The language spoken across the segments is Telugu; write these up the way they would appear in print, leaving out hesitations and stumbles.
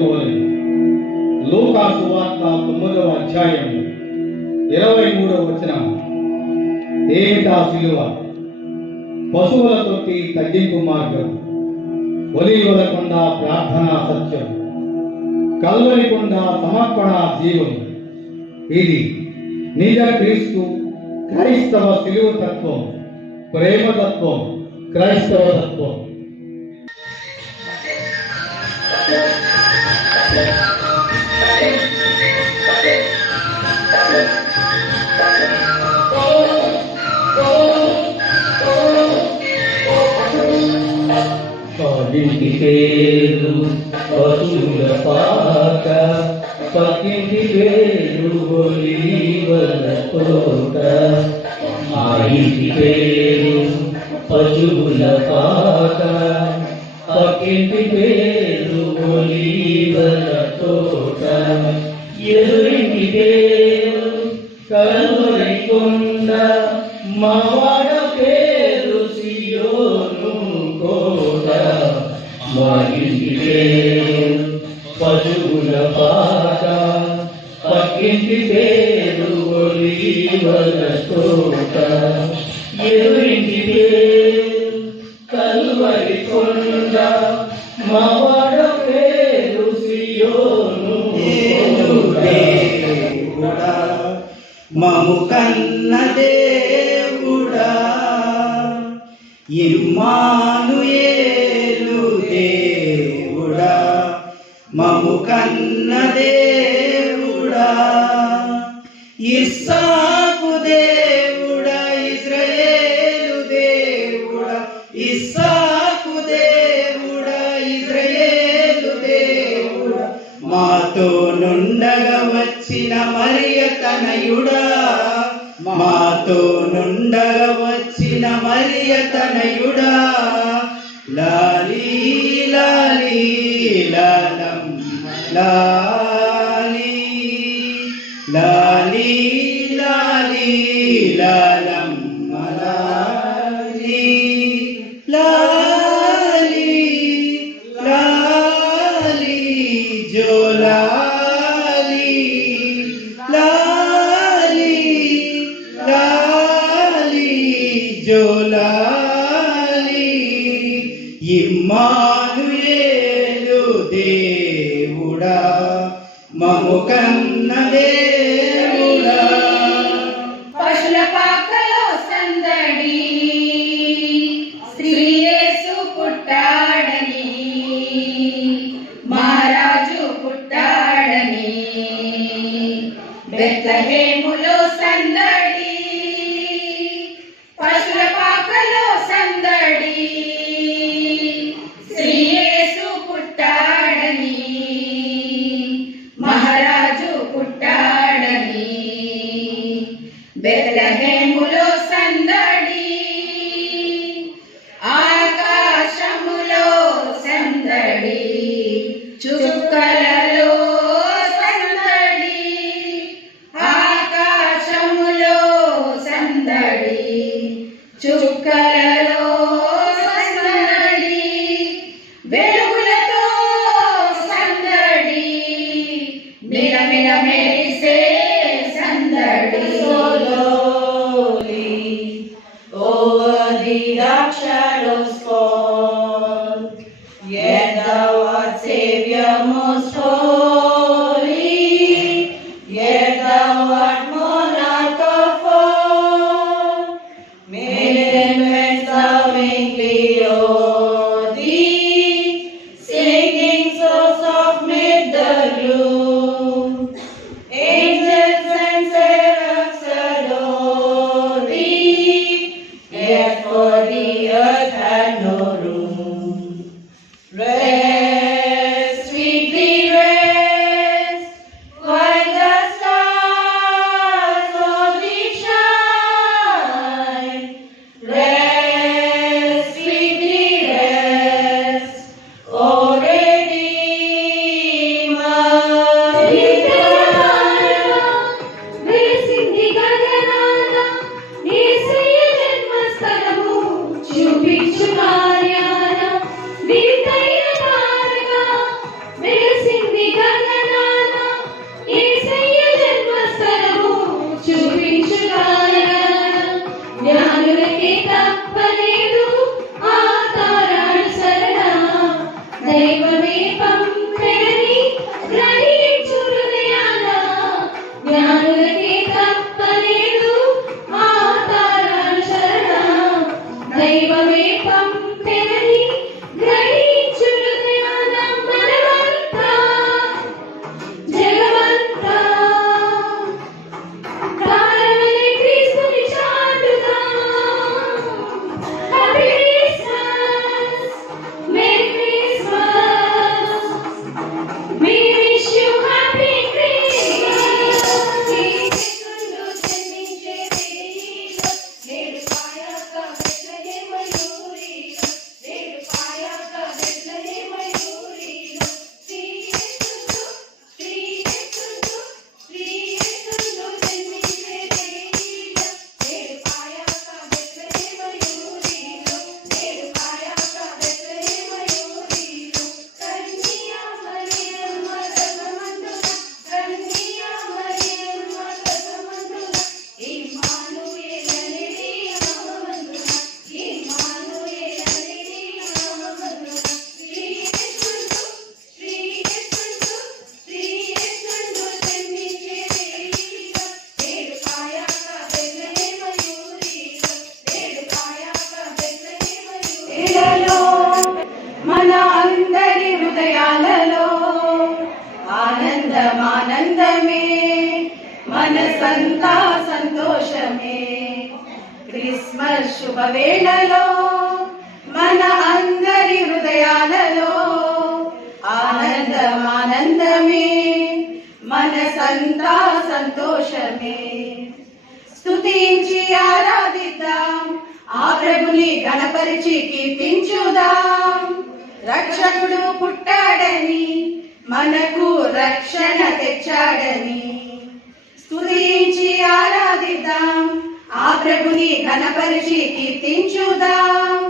చదువుకోవాలి. లూకా సువార్త 9వ అధ్యాయం 23వ వచనం. ఏమిటా సిలువ? పశువుల తొట్టి తగ్గింపు మార్గం, ఒలీవల కొండ ప్రార్థనా సత్యం, కల్వరి కొండ సమర్పణ జీవం. ఇది నిజ క్రీస్తు క్రైస్తవ సిలువ తత్వం, ప్రేమతత్వం, క్రైస్తవ తత్వం. ఇంటి పేరు పశువుల పాక, పక్కింటి పేరు ఒలీవల తోట. మా ఇంటి పేరు పశువుల పాక, పక్కింటి పేరు ఒలీవల తోట. ఎదురింటి పేరు కల్వరి కొండ, మావాడ పేరు సియోను కోట. మా ఇంటి పేరు పశువుల పాక, పక్కింటి పేరు ఒలీవల తోట. ఎదురింటి పేరు కల్వరి కొండ, మావాడ పేరు సియోను దేవుడా, మము కన్న దేవుడా, ఇమ్మానుయేలు దేవుడా, మము కన్న దేవుడా, ఇస్సాకు దేవుడా, ఇశ్రాయేలు దేవుడా, ఇస్సాకు దేవుడా, ఇశ్రాయేలు దేవుడా, మాతో నుండగా వచ్చిన మరియ తనయుడా, మాతో నుండగా వచ్చిన మరియ తనయుడా. లాలీ లాలీ లాలం లాలీ లాలీ లాలీ లాలం లాలీ లాలీ లాలీ జోలాలీ లాలీ లాలీ జోలాలీ. ఇమ్మానుయేలు దేవుడా, మము కన్న దేవుడా. పశుల పాకలో సందడి, శ్రీ యేసు పుట్టాడని, మహారాజు పుట్టాడని, బెత్లెహేములో సందడి, పశుల పాకలో సందడి, శ్రీ యేసు పుట్టాడని, మహారాజు పుట్టాడని, బెత్లెహేములో సందడి, ఆకాశములో సందడి, చుక్కలలో సందడి, ఆకాశములో సందడి, చుక్కలలో సందడి, వెలుగులతో సందడి, మిలమిల మెరిసే సందడి. Over the dark shadows fall, yet thou art Savior most holy, yet thou art monarch of all. May remembrance lovingly o'er thee, singing so soft mid the gloom. Angels and seraphs adore thee, yet for the earth had no room. Rest, sweetly rest. హృదయాలలో ఆనందమానందమే, మనసంతా సంతోషమే. క్రిస్మస్ శుభవేళలో మన అందరి హృదయాలలో ఆనందమానందమే, మనసంతా సంతోషమే. స్తుతించి ఆరాధిద్దాం, ఆ ప్రభుని గణపరిచి కీర్తించుదాం. రక్షకుడు పుట్టాడని, మనకు రక్షణ తెచ్చాడని. స్తుతించి ఆరాధిద్దాం, ఆ ప్రభుని గణపరిచి కీర్తించుదాం.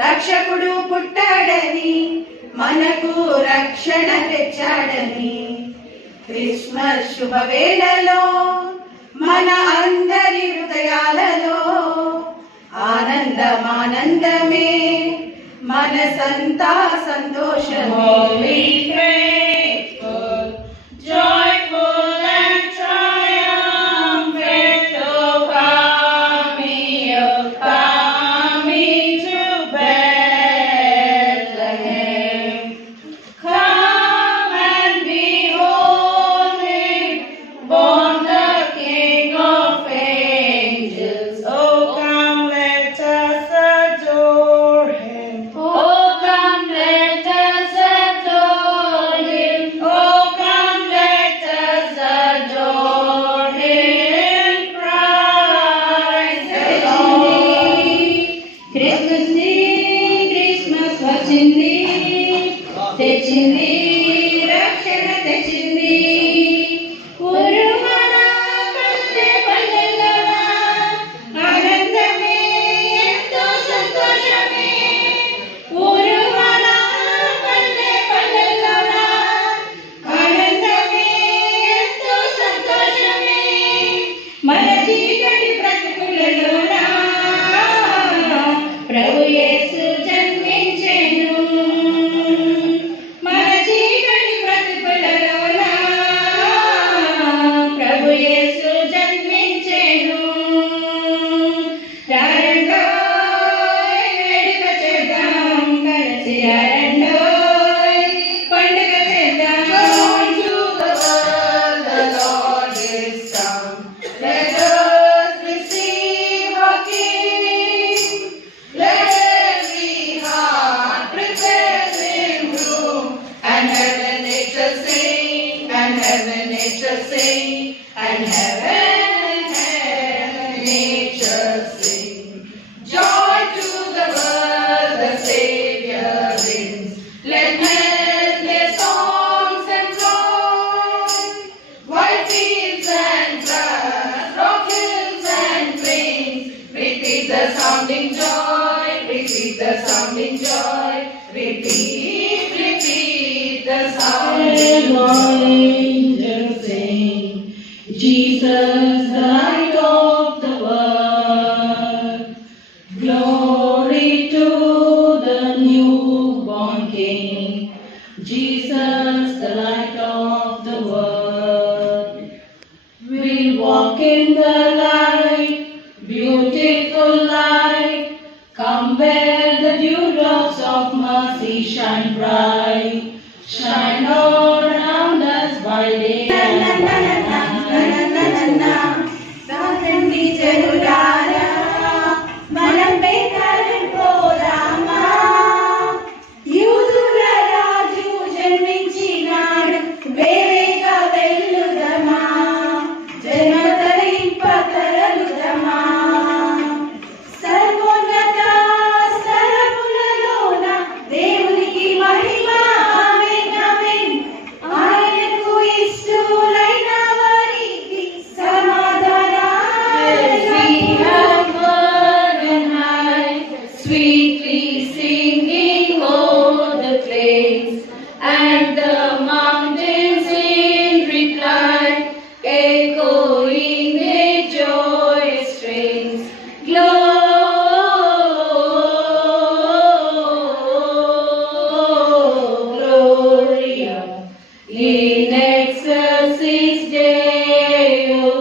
రక్షకుడు పుట్టాడని, మనకు రక్షణ తెచ్చాడని. క్రిస్మస్ శుభవేళలో మన అందరి హృదయాలలో ఆనందమానందమే, మనసంతా సంతోషమే. Joyful and triumphant, oh coming to Bethlehem. Come and behold him, born the King of angels. Oh, come, let us adore him. Oh, come, let us adore him. Oh, come, let us adore him. Christ the Lord. Christmas వచ్చింది, తెచ్చింది, రక్షణ తెచ్చింది. ఉరుమన పల్లె పల్లెలోన ఆనందమే, ఎంతో సంతోషమే. ఉరుమన పల్లె పల్లెలోన ఆనందమే, ఎంతో సంతోషమే. మన చీకటి బ్రతుకులలోన ప్రభు యేసు జన్మించెను. మన చీకటి బ్రతుకులలోన ప్రభు యేసు జన్మించెను. రండోయ్ వేడుక చేద్దాం, కలిసి రండోయ్ పండుగ చేద్దాం. The Lord is come. Let us receive our King. Let every heart prepare him room. And heaven nature sing, and heaven nature sing, and heaven nature sing. Joy to the world, the Savior reigns. Let men their songs employ. White fields and grass, rock hills and plains. Repeat the sounding joy, repeat the sounding joy. Repeat, repeat the sounding joy. Angels sing, Jesus, the light of the world. Glory to the newborn King, Jesus, the light of the world. We'll walk in the light, beautiful light. Come where the dewdrops of mercy shine bright. Shine all around us by day and by night. రండి జనులారా, మనం బేతాళం పోదామా. యూదుల రాజు జన్మించినాడు, వేరేగా వెళ్ళుదమా. జన్మతరింప తరలుదమా. సర్వోన్నత స్థలములలోన దేవునికి మహిమ. ఆమేన్, ఆమేన్. ఆయనకు ఇష్టులైన వారికి As we have heard and high, sweetly singing o'er the plains, and the mountains in reply, echoing their joyous strains. Gloria in excelsis Deo.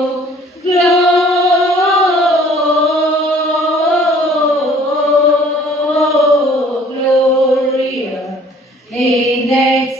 Gloria in excelsis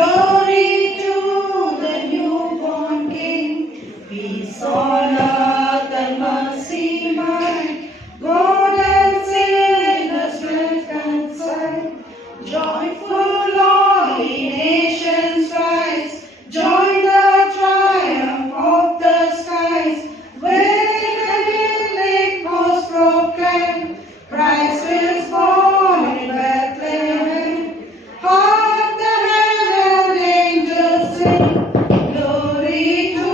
Glory to the newborn King. Peace on earth and mercy mild. God and sinners reconciled. Joyful all ye nations rise. Join the triumph of the skies. When the healing was proclaimed, Christ is born in Bethlehem. Hark the herald angels sing, glory to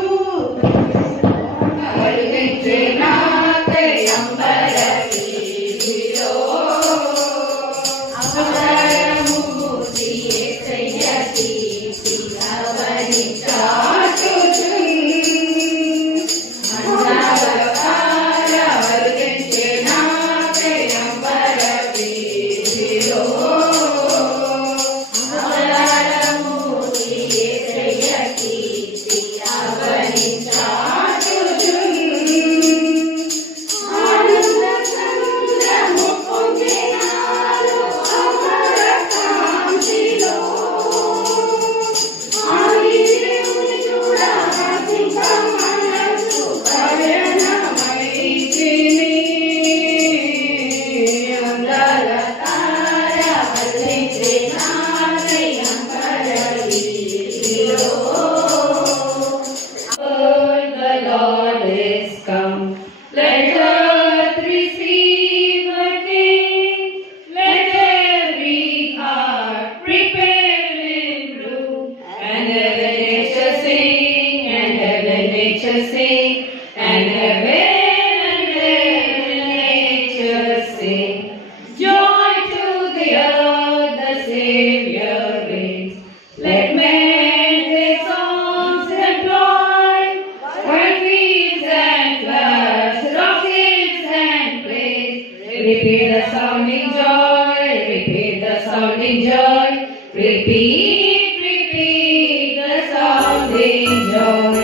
Repeat the sounding joy, repeat the sounding joy, repeat the sounding joy.